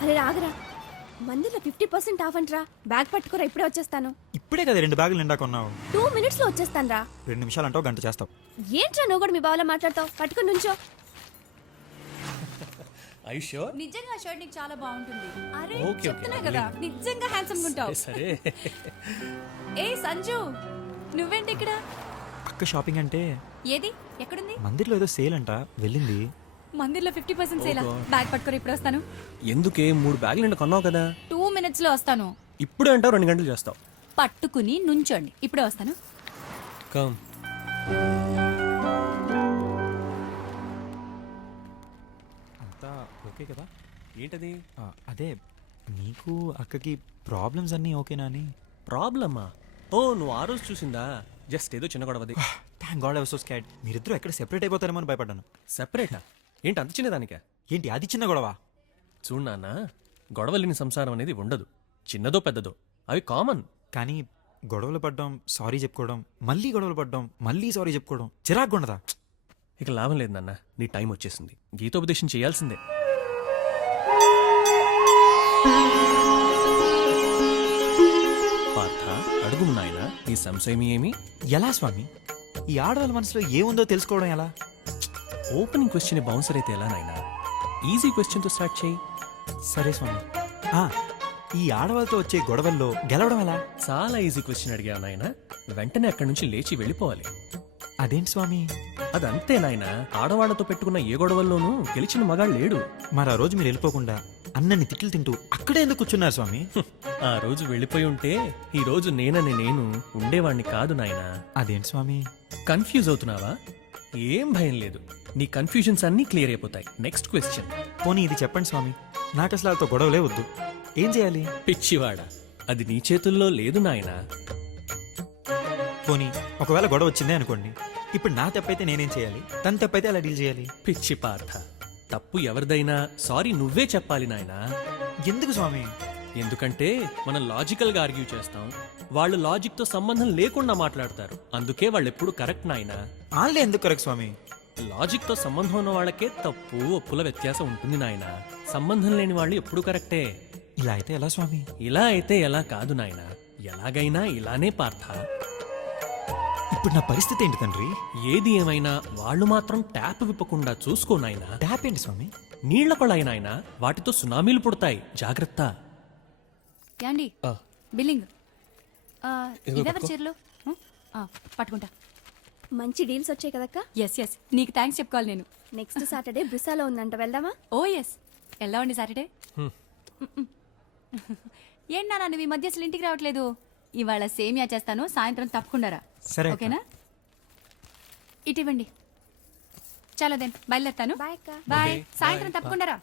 అరే రాగరా, మందిలో 50% of అంటరా. Bag పట్టుకురా, ఇప్పుడే వచ్చేస్తాను. ఇప్పుడే కదా 2 బ్యాగులు నిండా కొన్నావు. 2 minutes లో వచ్చేస్తాను రా. 2 నిమిషాలు అంటావు, గంట చేస్తావు. ఏంట్రా నువ్వు కూడా మీ బావలా మాట్లాడతావు? పట్టుకుని నుంచో. నిజంగా షర్ట్ నీకు చాలా బాగుంటుంది. అరే ఓకే, చెప్తున్నా ఓకే, కదా, నిజంగా హ్యాండ్సమ్ ఉంటావు. సరే ఏ సంజు, నువ్వేంటి ఇక్కడ? అక్క షాపింగ్ అంటే ఏది ఎక్కడుంది? మందిర్లో ఏదో సేల్ అంట, వెళ్ళింది. మందిర్లో 50% సేలా? బ్యాగ్ పట్టుకొని ఇప్పుడు వస్తాను. ఎందుకే 3 బ్యాగులు నిండా కొన్నావు కదా. 2 minutes లో వస్తాను. ఇప్పుడే అంటావు 2 గంటలు చేస్తావు. పట్టుకుని నుంచోండి, ఇప్పుడే వస్తాను. కమ్. అంతా ఓకే కదా? ఏంటది? అదే నీకు అక్కకి ప్రాబ్లమ్స్ అన్నీ ఓకేనా అని. ప్రాబ్లమా? ఓ, నువ్వు ఆ రోజు చూసిందా? జస్ట్ ఏదో చిన్న గొడవది. Thank God I was so scared. మీరిద్దరూ ఎక్కడ సెపరేట్ అయిపోతారేమో అని భయపడ్డాను. సెపరేటా? ఏంటి అంత చిన్నదానికా? ఏంటి అది చిన్న గొడవ? చూడు నాన్న, గొడవలేని సంసారం అనేది ఉండదు. చిన్నదో పెద్దదో అవి కామన్. కానీ గొడవలు పడ్డం, సారీ చెప్పుకోవడం, మళ్ళీ గొడవలు పడ్డం, మళ్ళీ సారీ చెప్పుకోవడం చిరాకు ఉండదా? ఇక లాభం లేదు నాన్న, నీ టైం వచ్చేసింది. గీతోపదేశం చేయాల్సిందే. పార్థ, అడుగు నాయన, నీ సంశయం ఏమి? ఎలా స్వామి? ఈ ఆడవాళ్ళ మనసులో ఏముందో తెలుసుకోవడం ఎలా? ఓపెనింగ్ క్వశ్చన్ బౌన్సర్ అయితే ఎలా నాయనా? ఈజీ క్వశ్చన్ తో స్టార్ట్ చేయి. సరే స్వామి. ఈ ఆడవాళ్ళతో వచ్చే గొడవల్లో గెలవడం ఎలా? చాలా ఈజీ క్వశ్చన్ అడిగావు నాయన. వెంటనే అక్కడి నుంచి లేచి వెళ్ళిపోవాలి. అదేంటి స్వామి? అదంతే నాయన. ఆడవాళ్లతో పెట్టుకున్న ఏ గొడవల్లోనూ గెలిచిన మగాడు లేడు. మరి ఆ రోజు మీరు వెళ్ళిపోకుండా అన్నని తిట్లు తింటూ అక్కడే ఎందుకు కూర్చున్నారు స్వామి? ఆ రోజు వెళ్ళిపోయి ఉంటే ఈ రోజు నేనని నేను ఉండేవాణ్ణి కాదు నాయనా. అదేంటి స్వామి? కన్ఫ్యూజ్ అవుతున్నావా? ఏం భయం లేదు, నీ కన్ఫ్యూజన్స్ అన్నీ క్లియర్ అయిపోతాయి. Next question. పోనీ ఇది చెప్పండి స్వామి, నాకు అసలు వాళ్ళతో గొడవలే వద్దు, ఏం చేయాలి? పిచ్చివాడ, అది నీ చేతుల్లో లేదు నాయనా. పోనీ ఒకవేళ గొడవ వచ్చిందే అనుకోండి, ఇప్పుడు నా తప్పైతే నేనేం చేయాలి? తన తప్పైతే అలా డీల్ చేయాలి? పిచ్చి పార్థ, తప్పు ఎవరిదైనా సారీ నువ్వే చెప్పాలి నాయనా. ఎందుకు స్వామి? ఎందుకంటే మనం లాజికల్ గా ఆర్గ్యూ చేస్తాం, వాళ్ళు లాజిక్ తో సంబంధం లేకుండా మాట్లాడతారు. అందుకే వాళ్ళు ఎప్పుడు కరెక్ట్ నాయనా. వాళ్ళే ఎందుకు కరెక్ట్ స్వామి? లాజిక్ తో సంబంధం ఉన్న వాళ్ళకే తప్పు ఒప్పుల వ్యత్యాసం ఉంటుంది నాయనా. సంబంధం లేని వాళ్ళు ఎప్పుడు కరెక్టే. ఇలా అయితే ఎలా స్వామి? ఇలా అయితే ఎలా కాదు నాయనా, ఎలాగైనా ఇలానే పార్థ. ఇప్పుడు నా పరిస్థితి ఏంటి తండ్రి? ఏది ఏమైనా వాళ్ళు మాత్రం ట్యాప్ విప్పకుండా చూసుకో నాయనా. ట్యాప్ ఏంటి స్వామి? నీళ్ల కొళాయి నాయనా, వాటితో సునామీలు పుడతాయి, జాగ్రత్త. యాండి బిల్లింగ్. ఇదిగో ఇదెవరి పట్టుకో. చీరలు? పట్టుకుంటా. మంచి డీల్స్ వచ్చాయి కదక్క. ఎస్ నీకు థ్యాంక్స్ చెప్పుకోవాలి నేను. నెక్స్ట్ సాటర్డే బ్రిసాలో ఉందంట, వెళ్దామా? ఓ ఎస్, ఎలా ఉండి సాటర్డే? ఏంటి నాన్న నువ్వు ఈ మధ్య అసలు ఇంటికి రావట్లేదు? ఇవాళ సేమియా చేస్తాను, సాయంత్రం తప్పకుండా రా. సరే అక్క. ఓకేనా? ఇటివ్వండి. చాలా దెన్ బయలుదేరుతాను. బాయ్ అక్క. బాయ్. Okay, సాయంత్రం bye. తప్పకుండా రా.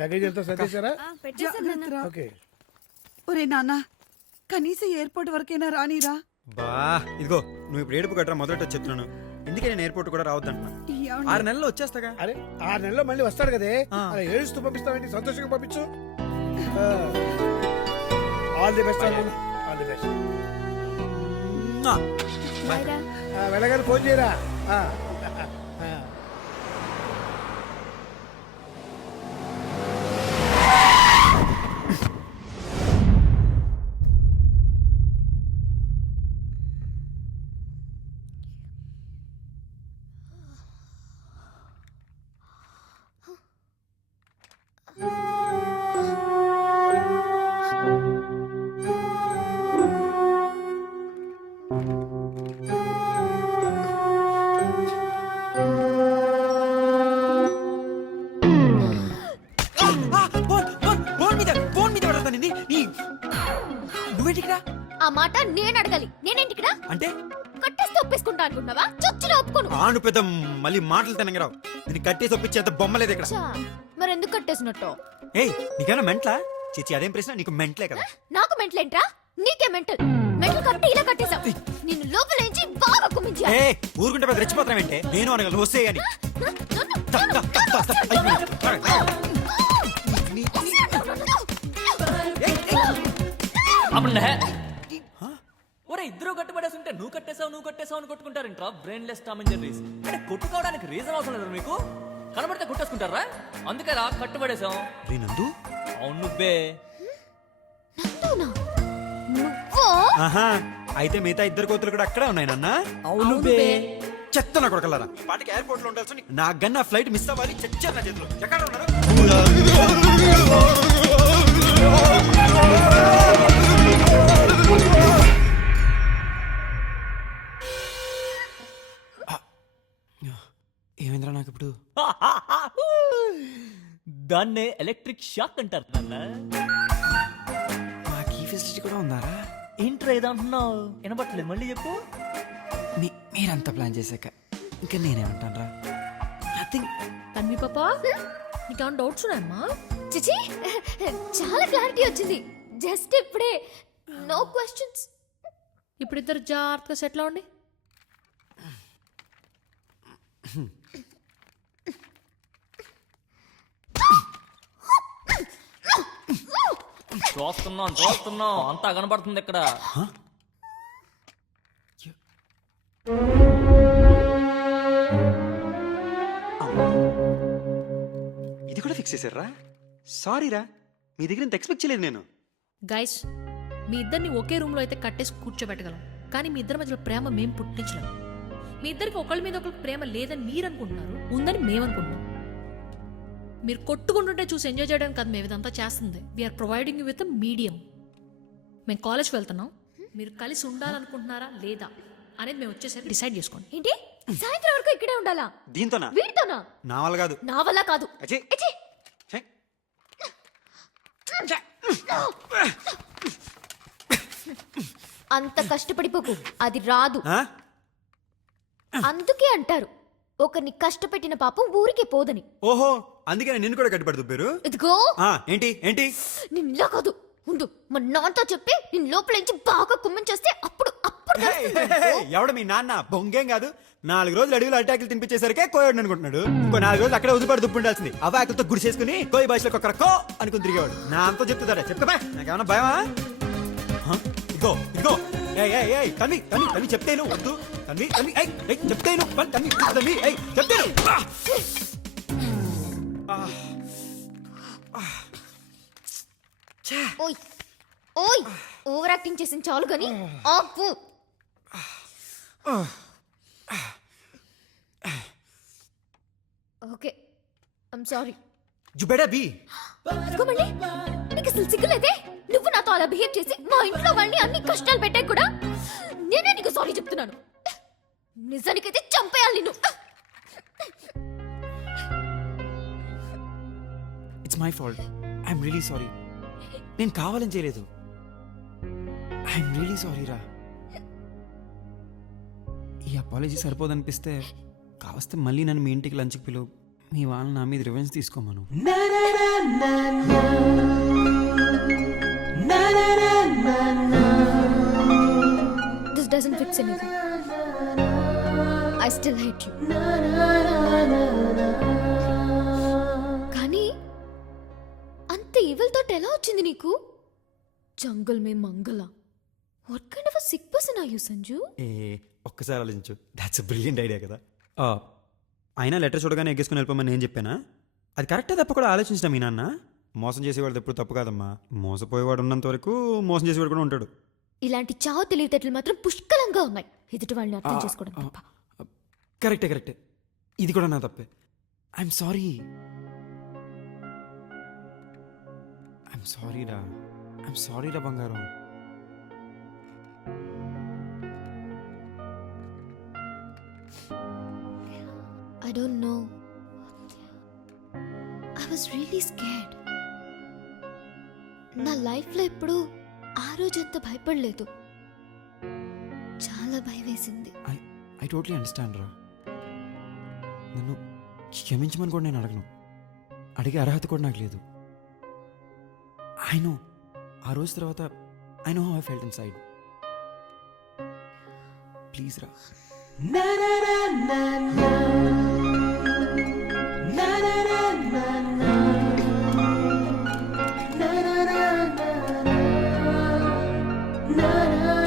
లగేజ్ అంతా సర్దేశారా? పెట్టేసాను నాన్న. ఓకే. ఒరే నాన్న, కనీసం ఎయిర్పోర్ట్ వరకైనా రానిరా. బా ఇదిగో, నువ్వు ఇప్పుడు ఏడుపు గట్రా మొదట చెప్తున్నాను. ఎందుకే నేను ఎయిర్పోర్ట్ కూడా రావద్దంటున్నా. 6 నెలల్లో వచ్చేస్తాగా. అరే 6 నెలల్లో మళ్ళీ వస్తాడు కదే, ఆ. అలా ఏడుస్తూ పంపిస్తావేంటి? సంతోషంగా పంపించు. All the best. All the best. Bye రా. వెళ్ళగానే ఫోన్ చేయరా. ఆ. నువ్వేంటికిరా ఆ మాట నేను అడగాలి. నేనేంటికిరా? అంటే కట్టేస్తే ఒప్పేసుకుంటా అనుకున్నావా? చొచ్చులో ఒప్పుకోను. ఆను పెద్ద మళ్ళీ మాటలు తినగరావు. నేను కట్టేసి ఒప్పించేంత బొమ్మలేదు ఇక్కడ. మరి ఎందుకు కట్టేసినట్టు? ఏయ్ నీకేనా మెంట్లా? చిచి అదేం ప్రశ్న, నీకు మెంట్లే కదా. నాకు మెంటల్ ఏంట్రా? నీకే మెంటల్. మెంటల్ కాబట్టి ఇలా కట్టేశావు. నిన్ను లోపలేంచి బాగా కుమ్మించా. ఏ ఊరుకుంటే పెద్ద రెచ్చిపోతాం ఏంటే? నేను అనగలను వస్తే అని. ఒరే ఇద్దరు కట్టుబడేస్తుంటే నువ్వు కట్టేసావు అని కొట్టుకుంటారంట్రా బ్రెయిన్లెస్ టామ్ అండ్ జెర్రీస్. అంటే కొట్టుకోవడానికి రీజన్ అవసరం లేదు మీకు. కనబడితే కొట్టేసుకుంటారా? అందుకేరా కట్టుబడేసాం. నందు అవును నువ్వే. నందునా? నువ్వు? ఆహా, అయితే మిగతా ఇద్దరు కోతులు కూడా అక్కడే ఉన్నాయి నాన్న. అవును చెత్త నా కొడకల్లారా. పాటికి ఎయిర్పోర్ట్ లో ఉండాల్సి నా గన్న ఫ్లైట్ మిస్ అవ్వాలి. చచ్చారు నా చేతిలో. ఎక్కడ ఉన్నారు? ఏమైందిరా నాకు ఇప్పుడు? దాన్నే ఎలక్ట్రిక్ షాక్ అంటారు నాన్న. నాకు ఈ ఫెసిలిటీ కూడా ఉందారా? ఏంట్రా ఏదంటున్నావు? వినబట్టలేదు, మళ్ళీ చెప్పు. మీరంతా ప్లాన్ చేశాక ఇంకా నేనేమంటాను రా? నథింగ్. తన్వి పాపా నీకేమైనా డౌట్స్ ఉన్నాయమ్మా? చిచి చాలా క్లారిటీ వచ్చింది. జస్ట్ ఇప్పుడే. No questions. ఇప్పుడు ఇద్దరు జాగ్రత్తగా సెటిల్ అవ్వండి. చూస్తున్నాం అంతా కనబడుతుంది ఇక్కడ. ఇది కూడా ఫిక్స్ చేశారా? సారీ రా, మీ దగ్గర ఇంత ఎక్స్పెక్ట్ చేయలేదు నేను. గైస్, మీ ఇద్దరిని ఒకే రూమ్ లో అయితే కట్టేసి కూర్చోబెట్టగలం, కానీ మీ ఇద్దరి మధ్యలో ప్రేమ మేము పుట్టించలేం. మీ ఇద్దరికి ఒకళ్ళ మీద ఒకరికి ప్రేమ లేదని మీరు అనుకుంటున్నారు, ఉందని మేము అనుకుంటున్నాం. మీరు కొట్టుకుంటుంటే చూసి ఎంజాయ్ చేయడానికి కాదు మేము ఇదంతా చేస్తుంది. We are providing you with medium. మేము కాలేజ్కి వెళ్తున్నాం, మీరు కలిసి ఉండాలనుకుంటున్నారా లేదా అనేది మేము వచ్చేసరికి డిసైడ్ చేసుకోండి. ఏంటి? సాయంత్రం వరకు ఇక్కడే ఉండాలా? దీంతోనా? వీడితోనా? నా వల్ల కాదు. నా వల్ల కాదు. అచ్చే. అచ్చే. ఛే. అంత కష్టపడిపోకు, అది రాదు. ఆ? అందుకే అంటారు ఒకరిని కష్టపెట్టిన పాపం ఊరికే పోదని. ఓహో, అందుకే నిన్ను కూడా కట్టుబడి దుబ్బారు. ఇదిగో ఏంటి ఏంటి? నిన్నలా కాదు, ఉండు మా నాన్నతో చెప్పి నిన్ను లోపలించి బాగా కుమ్మించేస్తే అప్పుడు అప్పుడు తెలుస్తుంది. ఎవడ మీ నాన్న? బొంగేం కాదు. 4 రోజులు అడవిలో అటాకులు తినిపించేసరికి కోయడు అనుకుంటున్నాడు. ఇంకో 4 రోజులు అక్కడే ఉదిపడి దుబ్బుండాల్సింది. అవాకులతో గుడి చేసుకుని కోయి భాషలో ఒక్కరకో అనుకుని తిరిగేవాడు. నా అంతా చెప్తుందా? చెప్తా నాకేమన్నా భయమా? ఇగో ఇగో తన్ని తన్ని తన్ని చెప్తేను వద్దు. తన్ని తన్ని చెప్తేను తన్ని తన్ని చెప్తేను. ఓయ్ ఓయ్ ఓవర్ యాక్టింగ్ చేసిన చాలు గాని ఆపు. Okay, I'm sorry. You better be. ఇదిగో మళ్ళీ నీకు అసలు సిగ్గులేదే? నువ్వు నాతో అలా బిహేవ్ చేసి మా ఇంట్లో వాళ్ళని అన్ని కష్టాలు పెట్టాక కూడా నేనే నీకు సారీ చెప్తున్నాను. నిజానికైతే చంపేయాలి నిన్ను. It's my fault. I'm really sorry. నేను కావాలని చేయలేదు. ఐఎమ్ రియలీ సారీ రా. ఈ అపాలజీ సరిపోదనిపిస్తే కావస్తే మళ్ళీ నన్ను మీ ఇంటికి లంచ్కి పిలువు. మీ వాళ్ళని నా మీద revenge తీసుకోమను. This doesn't fix anything. I still hate you. కానీ అంత ఈవిల్ థాట్ ఎలా వచ్చింది నీకు? జంగల్ మే మంగళ. What kind of a sick person are you, Sanju? ఒక్కసారి ఆలోచించు. దాట్స్ బ్రిలియంట్ ఐడియా కదా. అయినా లెటర్ చూడగానే ఎగ్గేసుకుని వెళ్ళిపోమని నేను చెప్పానా? అది కరెక్టే తప్ప కూడా ఆలోచించిన మీ నాన్న. మోసం చేసేవాడు ఎప్పుడు తప్పు కాదమ్మా. మోసపోయేవాడు ఉన్నంత వరకు మోసం చేసేవాడు కూడా ఉంటాడు. ఇలాంటి చావు తెలివితేటలు మాత్రం పుష్కలంగా ఉన్నాయి. ఎదుటి వాళ్ళని అర్థం చేసుకోవడం తప్ప. కరెక్టే. ఇది కూడా నా తప్పే. I'm sorry. ఐఎమ్ సారీ రా బంగారం. I don't know. I was really scared. నా లైఫ్లో ఎప్పుడు ఆ రోజు అంత భయపడలేదు. చాలా భయం వేసింది. ఐ టోటలీ అండర్స్టాండ్ రా. నన్ను క్షమించమని కూడా నేను అడగను. అడిగే అర్హత కూడా నాకు లేదు. ఐ నో ఆ రోజు తర్వాత I know how I felt inside. Please రా.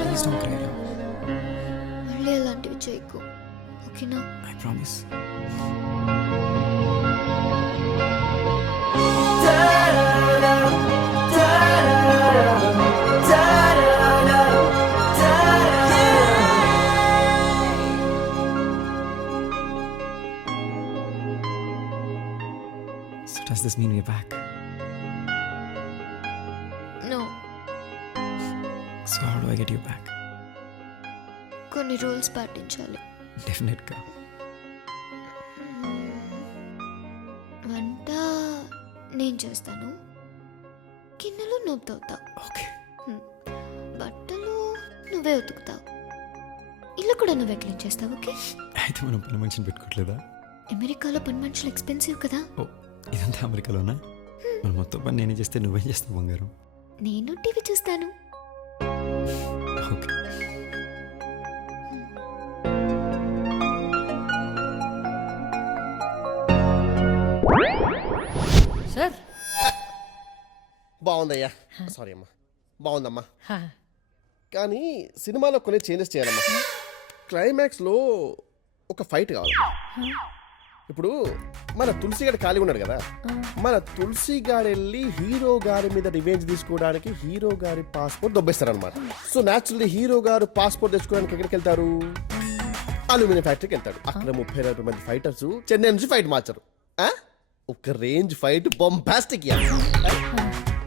ప్లీజ్ డోంట్ క్రై రా. మళ్ళీ అలాంటివి చేయకు, ఓకేనా? I promise. So does this mean we're back? No, So how do I get you back? కొన్ని రూల్స్ పాటించాలి. Definite గా. వంట నేను చేస్తాను, గిన్నెలు నువ్వు తవ్వుతావు, Okay. బట్టలు నువ్వే ఉతుకుతావు, ఇల్లు కూడా నువ్వే క్లీన్ చేస్తావు. ఓకే? అయితే మనం పని మనిషిని పెట్టుకోవట్లేదా? అమెరికాలో పని మనుషులు ఎక్స్పెన్సివ్ కదా. ఓ ఇదంతా అమెరికాలోనా? మరి మొత్తం పని నేనే చేస్తే నువ్వేం చేస్తావు బంగారం? నేను టీవీ చూస్తాను. ఓకే. సార్ బాగుందయ్యా, సారీ అమ్మా, బాగుందమ్మా. కానీ సినిమాలో కొన్ని చేంజెస్ చేయాలమ్మా. క్లైమాక్స్లో ఒక ఫైట్ కావాలి. ఇప్పుడు మన తులసి గారు ఖాళీ ఉన్నాడు కదా, మన తులసి గారు వెళ్ళి హీరో గారి మీద రివెంజ్ తీసుకోవడానికి హీరో గారి పాస్పోర్ట్ దొబ్బేస్తారనమాట. సో న్యాచురల్లీ హీరో గారు పాస్పోర్ట్ తెచ్చుకోవడానికి ఎక్కడికి వెళ్తారు? అల్యూమినియం ఫ్యాక్టరీకి వెళ్తాడు. అక్కడ 32 మంది ఫైటర్స్ చెన్నై నుంచి ఫైట్ మార్చారు. ఒక రేంజ్ ఫైట్ బొంబాస్టిక్.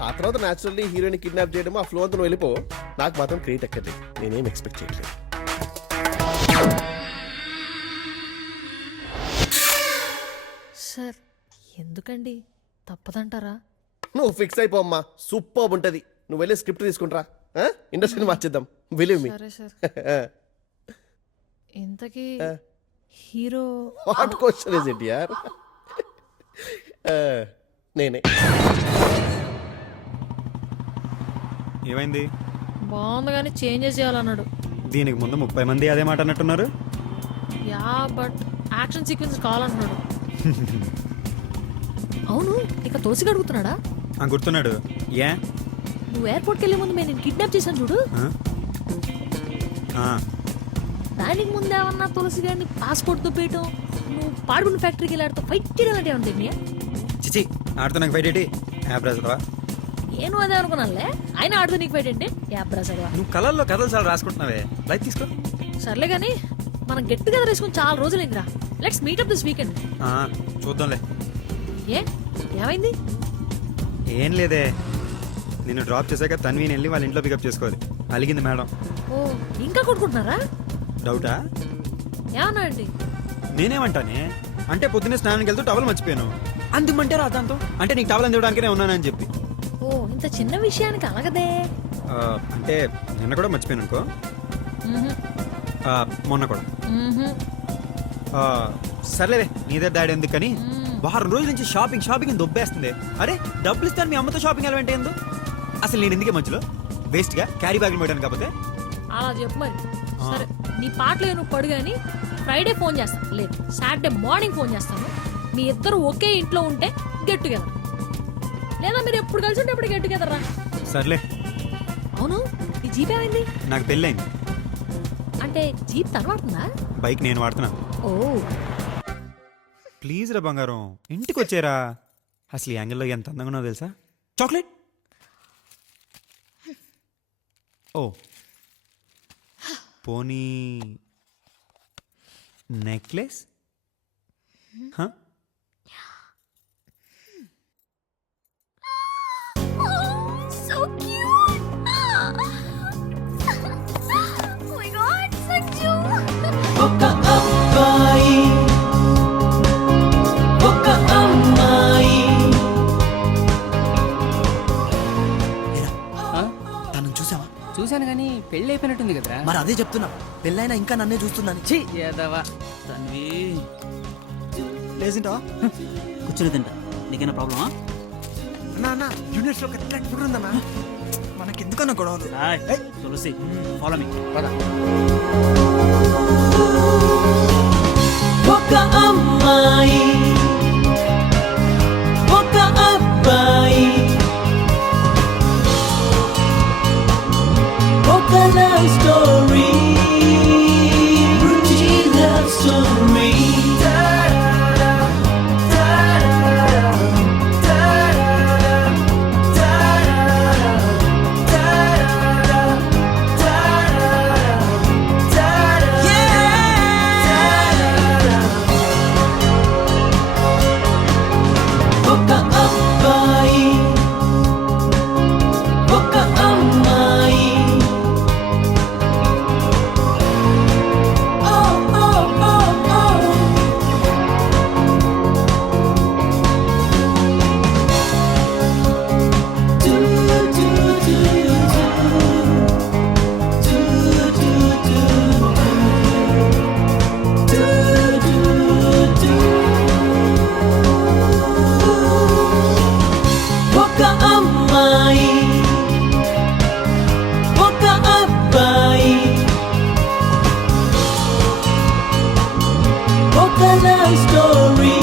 ఆ తర్వాత న్యాచురల్లీ హీరోయిన్ కిడ్నాప్ చేయడం, ఆ ఫ్లో అంతా నువ్వు వెళ్ళిపో. నాకు మాత్రం క్రియేట్ ఎక్కర్లేదు, నేనేం ఎక్స్పెక్ట్ చేయట్లేదు. సార్ ఎందుకండి, తప్పదంటారా? నువ్వు ఫిక్స్ అయిపోమ్మా, సూపర్ ఉంటది. నువ్వు వెళ్ళి స్క్రిప్ట్ తీసుకుంటరా, ఇండస్ట్రీని మార్చేద్దాం. Believe me. సరే సార్. ఇంతకీ hero what question is it యార్? నేనే. ఏమైంది? బాగుంది కానీ చేంజెస్ చేయాలన్నాడు. దీనికి ముందు 30 మంది అదే మాట అన్నట్టున్నారు. యా బట్ యాక్షన్ సీక్వెన్స్ కావాలంటున్నాడు. అవును, ఇక తులసి అడుగుతున్నాడా? గుర్తున్నాడు. ఏ నువ్వు ఎయిర్పోర్ట్కి వెళ్ళే ముందు నేను కిడ్నాప్ చేశాను చూడు, దానికి ముందేమన్నా తులసి గారిని పాస్పోర్ట్ దుబ్బేయటం, నువ్వు పాడుబుల్ ఫ్యాక్టరీకి వెళ్ళాడుతూ ఫైట్ చేయడం ఉంటుంది. చిచి ఆడుతూ నాకు ఫైట్ ఏంటి? యాప్ రాజువా? నేను అదే అనుకున్నానులే, ఆయన ఆడుతూ నీకు ఫైట్ ఏంటి? యాప్ రాసాడు. నువ్వు కలర్లో కథలు చాలా రాసుకుంటున్నావే, లైక్ తీసుకో. సర్లే కానీ మనం గెట్ టుగెదర్ వేసుకుని చాలా రోజులైందిరా. Let's meet up this weekend. చూద్దాంలే. ఏ ఏమైంది? ఏం లేదే, నిన్ను డ్రాప్ చేశాక తన్వీని వెళ్ళి వాళ్ళ ఇంట్లో పికప్ చేసుకోవాలి. అలిగింది మేడం. ఓ ఇంకా కొట్టుకుంటున్నారా? డౌటా? ఏమన్నా అండి? నేనేమంటానే అంటే పొద్దున్నే స్నానానికి వెళ్తూ టవల్ మర్చిపోయాను, అందుమంటే రాదాంతో అంటే నీకు టవల్ అందివ్వడానికే ఉన్నానని చెప్పి. ఓ ఇంత చిన్న విషయానికి అలాగదే. అంటే నిన్న కూడా మర్చిపోయాను అనుకో, మొన్న కూడా. సర్లేదే నీదే డాడీ ఎందుకని వారం రోజుల నుంచి షాపింగ్ షాపింగ్ దొబ్బేస్తుంది. అరే డబ్బులు ఇస్తాను మీ అమ్మతో షాపింగ్ ఎలా ఏంటి? అసలు నేను ఎందుకే మధ్యలో వేస్ట్ గా క్యారీ బ్యాగ్ పెట్టాను కాకపోతే. అలా చెప్పు మరి. సరే నీ పాటలు నువ్వు పడు కానీ ఫ్రైడే ఫోన్ చేస్తాను, లేదు సాటర్డే మార్నింగ్ ఫోన్ చేస్తాను. మీ ఇద్దరు ఒకే ఇంట్లో ఉంటే గెట్ టుగెదర్, లేదా మీరు ఎప్పుడు కలిసి ఉంటే ఎప్పుడు గెట్ టుగెదర్ రా. సర్లే. అవును నీ జీప్ ఏమైంది? నాకు పెళ్ళైంది. అంటే జీప్ తను వాడుతుందా? బైక్ నేను వాడుతున్నా. ఓ ప్లీజ్ రా బంగారం, ఇంటికి వచ్చేరా. అసలు ఈ యాంగిల్లో ఎంత అందంగా ఉన్నావు తెలుసా? చాక్లెట్. ఓ పోనీ necklace? So cute. Oh my god, Sanju. తను చూసావా? చూశాను కానీ పెళ్ళి అయిపోయినట్టుంది కదరా. మరి అదే చెప్తున్నా, పెళ్ళైనా ఇంకా నన్నే చూస్తుందని. ఛీ ఏదవా తన్వి. లేచింటా కూర్చుని తింటా, నీకైనా ప్రాబ్లమా? అన్న యూనివర్స్ లో కరెక్ట్ ఫుడ్ ఉందన్నా. మనకెందుకన్నా గొడవలు తులసి ఫాలో మీ ఒక అమ్మాయి ఒక అబ్బాయి ఒక లవ్ స్టోరీ రుచి లవ్ స్టోరీ ఒక అబ్బాయి ఒక అమ్మాయి ఓ ఓ ఓ ఓ టు టు టు టు టు టు ఒక అమ్మాయి ఒక అబ్బాయి ఒక లవ్ స్టోరీ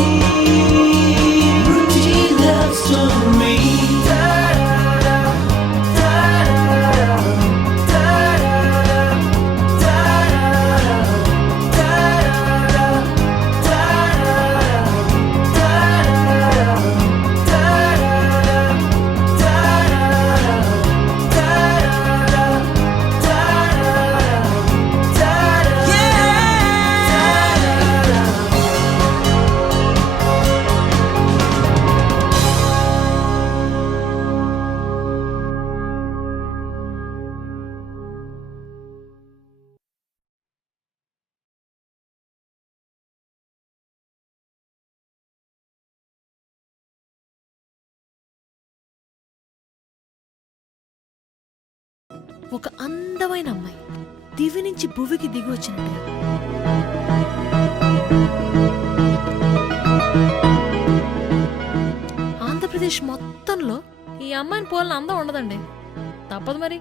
రుచి లవ్ స్టోరీ ఒక అందమైన అమ్మాయి దివి నుంచి భువికి దిగి వచ్చినట్టుగా. ఆంధ్రప్రదేశ్ మొత్తంలో ఈ అమ్మాయిని పోలిన అందం ఉండదండి. తప్పదు మరి.